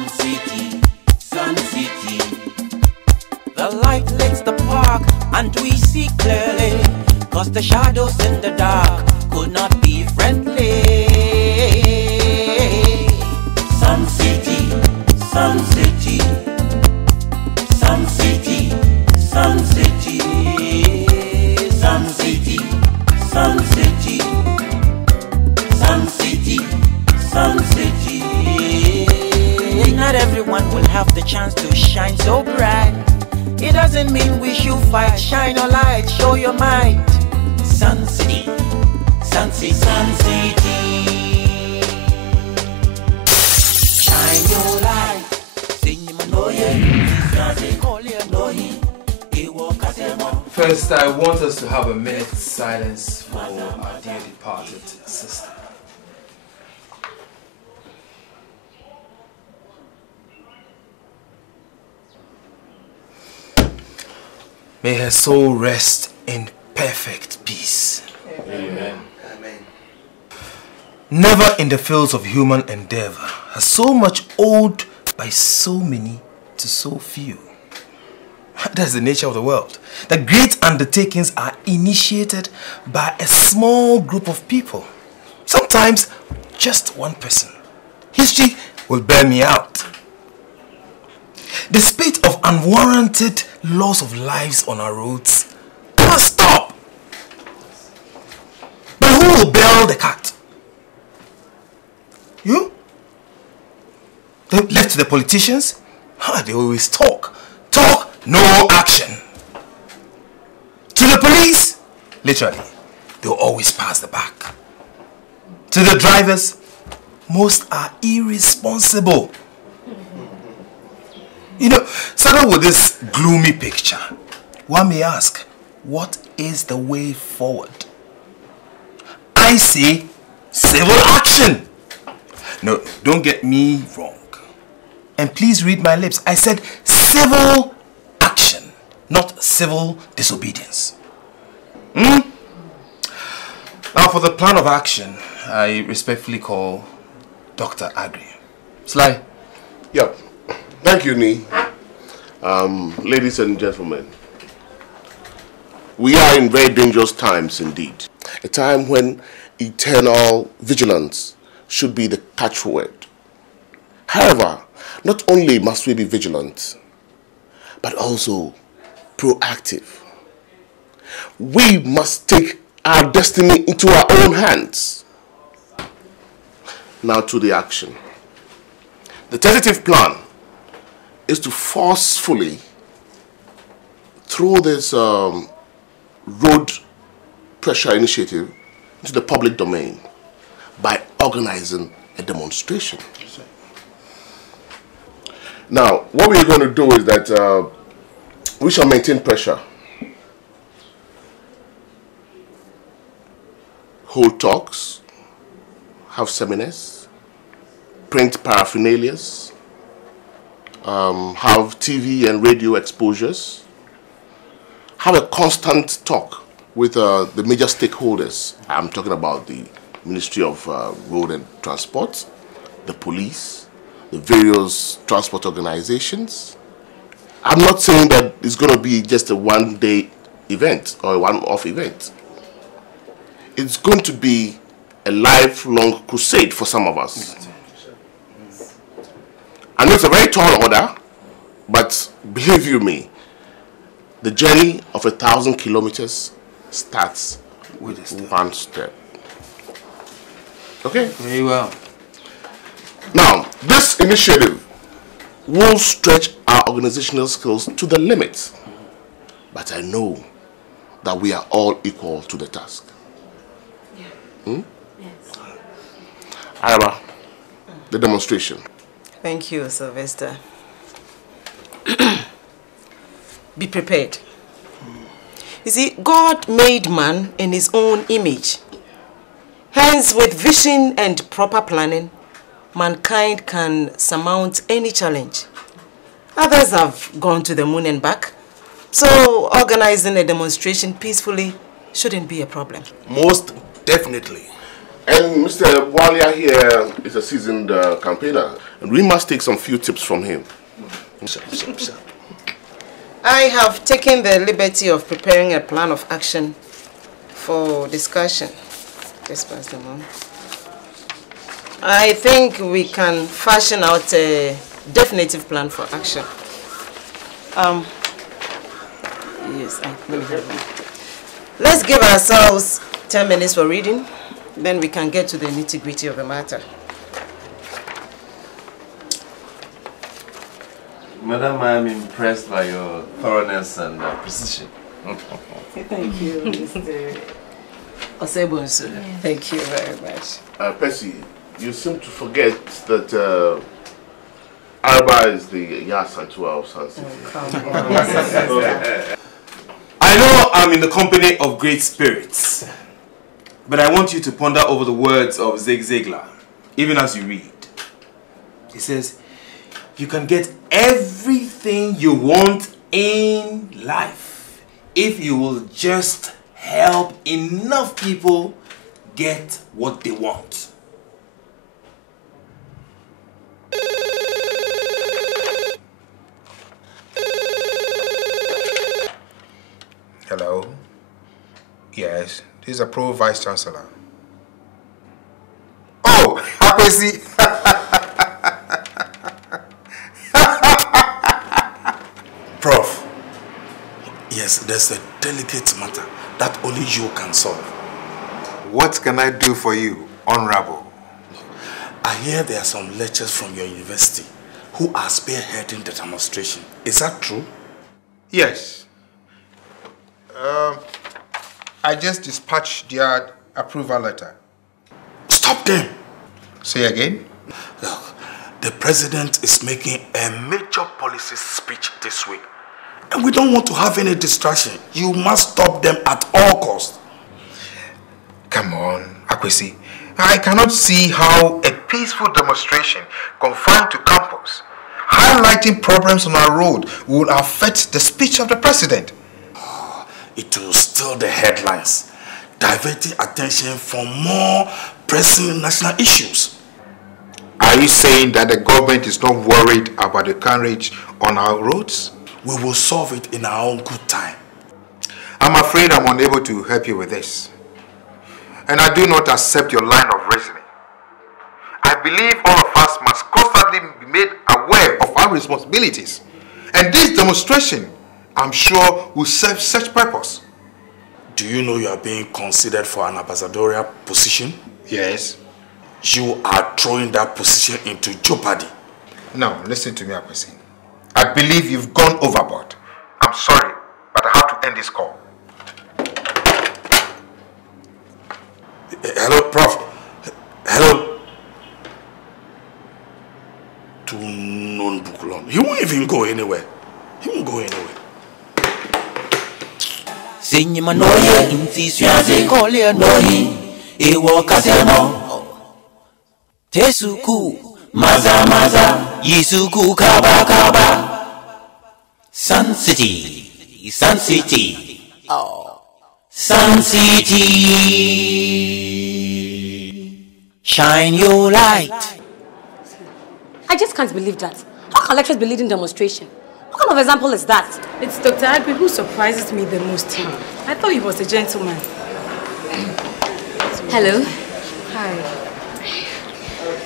Sun City, Sun City. The light lights the park and we see clearly, 'cause the shadows in the dark could not be friendly. Sun City, Sun City, Sun City, Sun City, Sun City, Sun City, Sun City, Sun City. Not everyone will have the chance to shine so bright. It doesn't mean we should fight. Shine your light, show your might. Sun City, Sun City, Sun City. Shine your light. First, I want us to have a minute's silence for our dear departed sister. May her soul rest in perfect peace. Amen. Amen. Never in the fields of human endeavor has so much owed by so many to so few. That's the nature of the world. The great undertakings are initiated by a small group of people. Sometimes just one person. History will bear me out. The spate of unwarranted loss of lives on our roads must stop. But who will bail the cat? You? Left to the politicians? They always talk. Talk, no action. To the police? Literally, they'll always pass the buck. To the drivers? Most are irresponsible. You know, starting with this gloomy picture, one may ask, what is the way forward? I say civil action. No, don't get me wrong. And please read my lips. I said civil action, not civil disobedience. Now for the plan of action, I respectfully call Dr. Agri. Sly. Yep. Thank you, Nee. Ladies and gentlemen, we are in very dangerous times indeed. A time when eternal vigilance should be the catchword. However, not only must we be vigilant, but also proactive. We must take our destiny into our own hands. Now to the action. The tentative plan is to forcefully throw this road pressure initiative into the public domain by organizing a demonstration. Now, what we're going to do is that we shall maintain pressure, hold talks, have seminars, print paraphernalias, have TV and radio exposures, have a constant talk with the major stakeholders. I'm talking about the Ministry of Road and Transport, the police, the various transport organizations. I'm not saying that it's going to be just a one-day event or a one-off event. It's going to be a lifelong crusade for some of us. I know it's a very tall order, but believe you me, the journey of 1,000 kilometers starts with one step. Okay? Very well. Now, this initiative will stretch our organizational skills to the limit, but I know that we are all equal to the task. Yeah. Yes. Ira, the demonstration. Thank you, Sylvester. Be prepared. You see, God made man in his own image. Hence, with vision and proper planning, mankind can surmount any challenge. Others have gone to the moon and back, so organizing a demonstration peacefully shouldn't be a problem. Most definitely. And Mr. Walia here is a seasoned campaigner, and we must take some few tips from him. I have taken the liberty of preparing a plan of action for discussion. Just pass them on. I think we can fashion out a definitive plan for action. Yes, let me have one. Let's give ourselves 10 minutes for reading, then we can get to the nitty-gritty of the matter. Madam, I am impressed by your thoroughness and precision. Thank you, Mr. Osebonsu. Yes. Thank you very much. Percy, you seem to forget that Arba is the Yasantua of Sun City. I know I'm in the company of great spirits, but I want you to ponder over the words of Zig Ziglar, even as you read. He says, you can get everything you want in life if you will just help enough people get what they want. Hello? Yes, this is a Pro Vice Chancellor. Oh, Akwesi! Prof, yes, there's a delicate matter that only you can solve. What can I do for you, Honorable? I hear there are some lecturers from your university who are spearheading the demonstration. Is that true? Yes. I just dispatched their approval letter. Stop them! Say again? Look, the president is making a major policy speech this week. And we don't want to have any distraction. You must stop them at all costs. Come on, Akwesi. I cannot see how a peaceful demonstration confined to campus, highlighting problems on our road, will affect the speech of the president. It will steal the headlines, diverting attention from more pressing national issues. Are you saying that the government is not worried about the carnage on our roads? We will solve it in our own good time. I'm afraid I'm unable to help you with this. And I do not accept your line of reasoning. I believe all of us must constantly be made aware of our responsibilities. And this demonstration, I'm sure, will serve such purpose. Do you know you are being considered for an ambassadorial position? Yes. You are throwing that position into jeopardy. Now, listen to me, Akwesi. I believe you've gone overboard. I'm sorry, but I have to end this call. Hello, Prof. Hello. To non-Bukulon. He won't even go anywhere. He won't go anywhere. Signima noye, insisuaze kole nohi, ewo kasemo. Tesuku, maza maza, yisuku kaba kaba. Sun City, Sun City, oh, Sun City. Shine your light. I just can't believe that. How can lecturers be leading demonstration? What kind of example is that? It's Dr. Agbe who surprises me the most here. I thought he was a gentleman. Hello. Hi.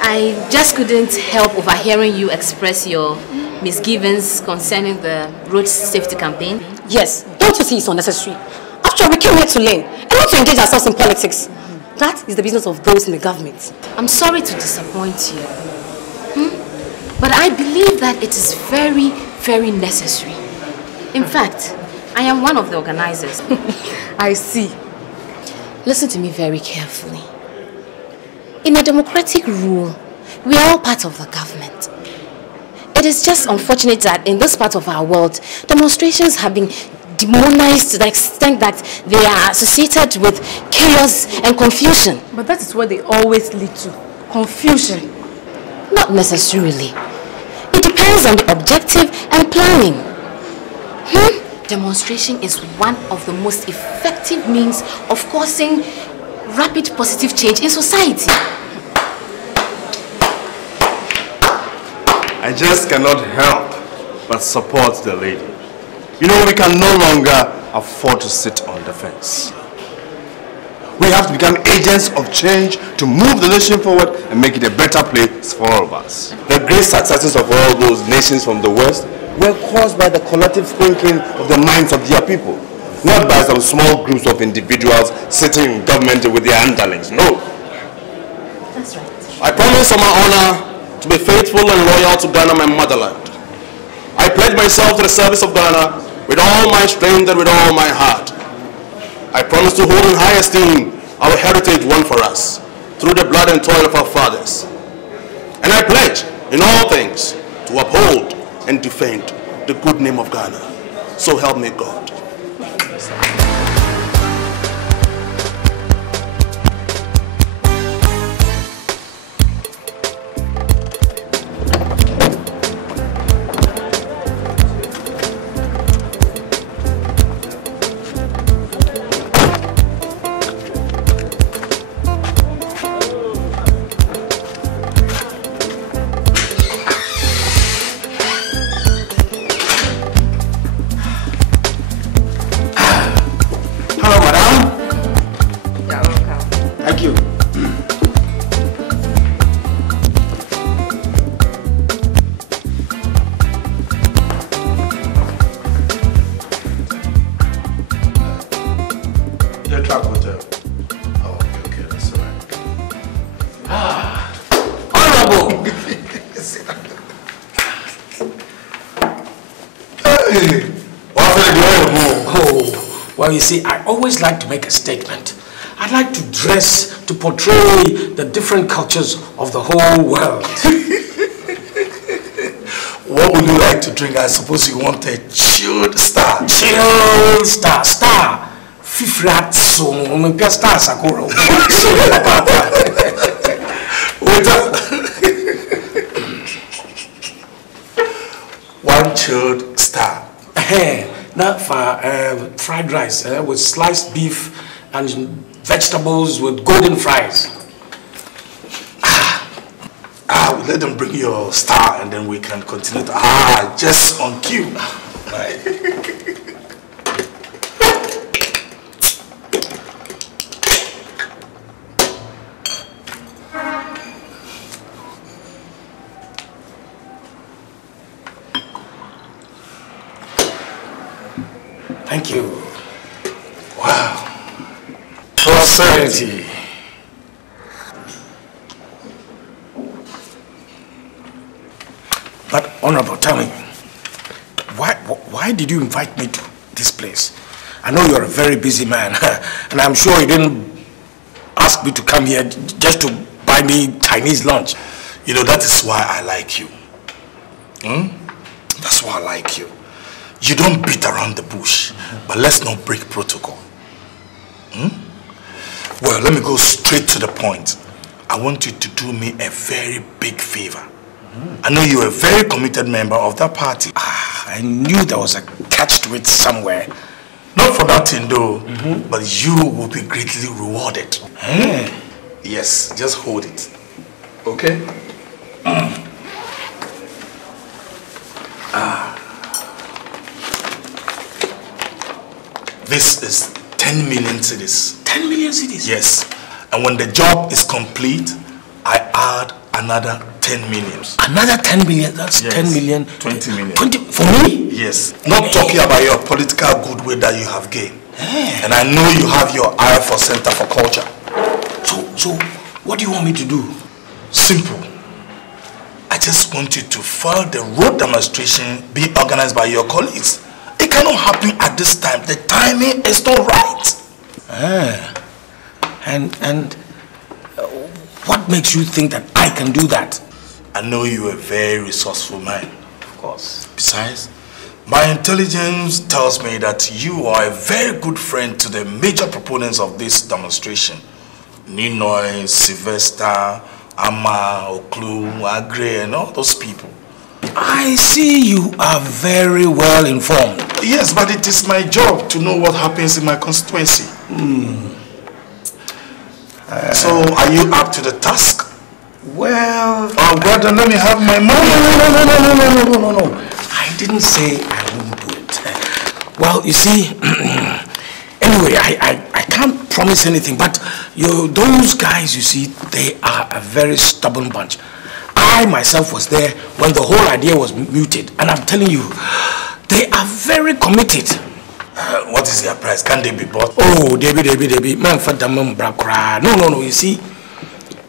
I just couldn't help overhearing you express your misgivings concerning the road safety campaign. Yes. Don't you see it's unnecessary? After all, we came here to learn and not to engage ourselves in politics. That is the business of those in the government. I'm sorry to disappoint you. But I believe that it is very, very necessary. In fact, I am one of the organizers. I see. Listen to me very carefully. In a democratic rule, we are all part of the government. It is just unfortunate that in this part of our world, demonstrations have been demonized to the extent that they are associated with chaos and confusion. But that is what they always lead to. Confusion. Not necessarily. It depends on the objective and planning. Demonstration is one of the most effective means of causing rapid positive change in society. I just cannot help but support the lady. You know, we can no longer afford to sit on the fence. We have to become agents of change to move the nation forward and make it a better place for all of us. The great successes of all those nations from the West were caused by the collective thinking of the minds of their people, not by some small groups of individuals sitting in government with their underlings. No. That's right. I promise on my honor to be faithful and loyal to Ghana, my motherland. I pledge myself to the service of Ghana with all my strength and with all my heart. I promise to hold in high esteem our heritage won for us through the blood and toil of our fathers. And I pledge in all things to uphold and defend the good name of Ghana. So help me God. You see, I always like to make a statement. I like to dress to portray the different cultures of the whole world. What would you like to drink? I suppose you want a chilled star. Chilled star. Star. Fifrat so umpia star sakura. One chilled star. Not for fried rice with sliced beef and vegetables with golden fries. We'll let them bring your star and then we can continue to, just on cue. Right. Thank you. Wow. Prosperity. But, Honorable, tell me, why did you invite me to this place? I know you're a very busy man, and I'm sure you didn't ask me to come here just to buy me Chinese lunch. You know, that is why I like you. That's why I like you. You don't beat around the bush, but let's not break protocol. Well, let me go straight to the point. I want you to do me a very big favor. I know you're a very committed member of that party. I knew there was a catch to it somewhere. Not for nothing though, but you will be greatly rewarded. Yes, just hold it. Okay? This is 10 million cedis. 10 million cedis? Yes. And when the job is complete, I add another 10 million. Another 10 million? That's yes. 10 million? 20 million. 20 for me? Yes. Not talking about your political goodwill that you have gained. And I know you have your eye for Center for Culture. So what do you want me to do? Simple. I just want you to file the road demonstration being organized by your colleagues. It cannot happen at this time. The timing is not right. And what makes you think that I can do that? I know you're a very resourceful man. Of course. Besides, my intelligence tells me that you are a very good friend to the major proponents of this demonstration. Ninoy, Sylvester, Ama, Oklu, Agre, and all those people. I see you are very well informed. Yes, but it is my job to know what happens in my constituency. So, are you up to the task? Well, oh God, then let me have my money. No. I didn't say I wouldn't do it. Well, you see, anyway, I can't promise anything, but those guys, you see, they are a very stubborn bunch. I myself was there when the whole idea was mooted, and I'm telling you, they are very committed. What is their price? Can they be bought? Oh, Debbie. Man, for the No. You see,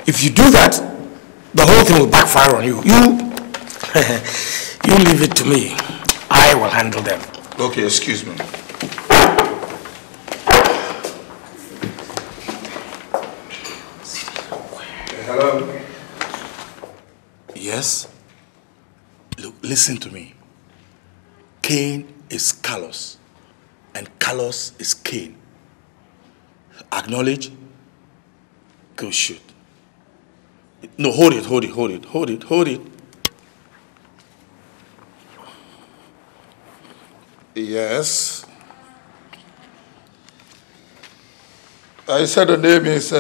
if you do that, the whole thing will backfire on you. You leave it to me. I will handle them. Okay, excuse me. Hello? Yes? Look, listen to me. Cain is callous, and callous is Cain. Acknowledge? Go shoot. No, hold it. Yes. I said the name is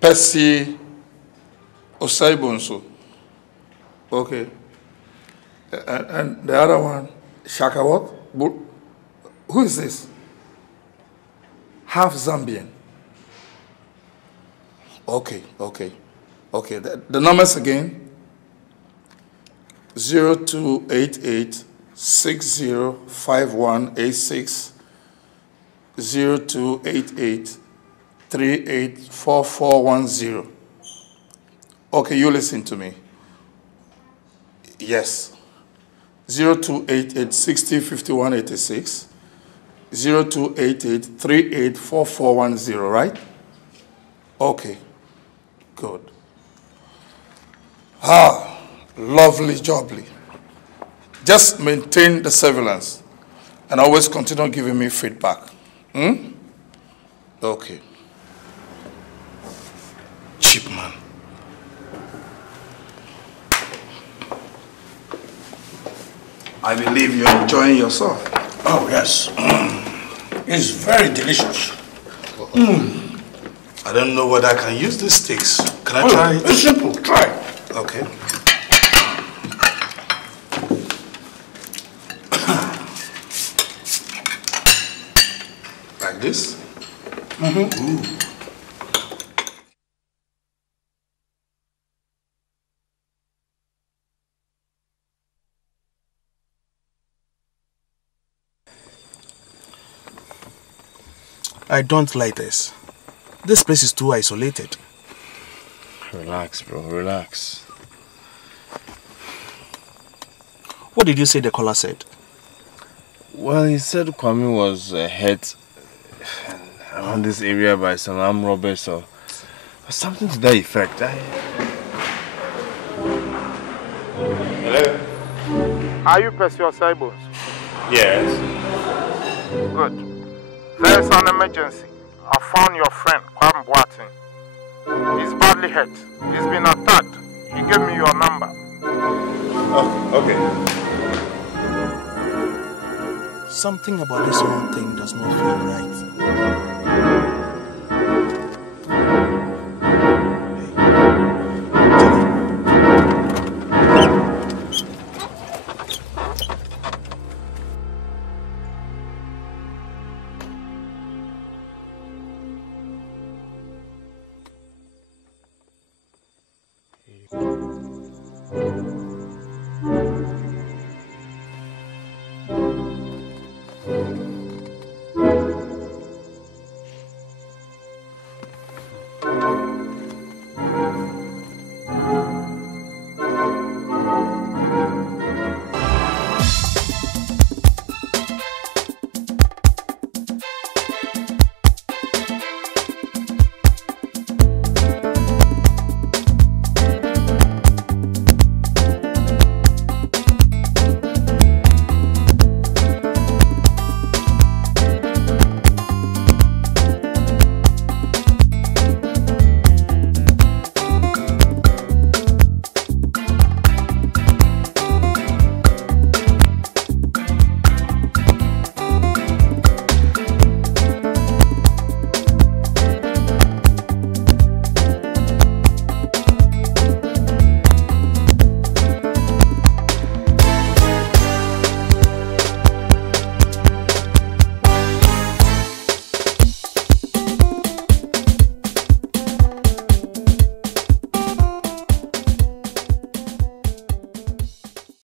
Percy Osaibonso. Okay. And the other one, Shaka what? Who is this? Half Zambian. Okay. The numbers again. 0288 605186 0288 384410. Okay, you listen to me. Yes. 0288 605186 0288 384410, right? Okay. Good. Lovely, jobly. Just maintain the surveillance and always continue giving me feedback. Okay. Cheap man. I believe you're enjoying yourself. Oh, yes. It's very delicious. I don't know whether I can use these sticks. Can I try it? It's simple. Try it. Okay. Like this? Ooh. I don't like this. This place is too isolated. Relax, bro. Relax. What did you say the caller said? Well, he said Kwame was hurt around this area by some armed robbers or something to that effect. Hello? Are you Percy Osibos? Yes. Good. There's an emergency. I found your friend, Kwame Boateng. He's badly hurt. He's been attacked. He gave me your number. Oh, okay. Something about this whole thing does not feel right.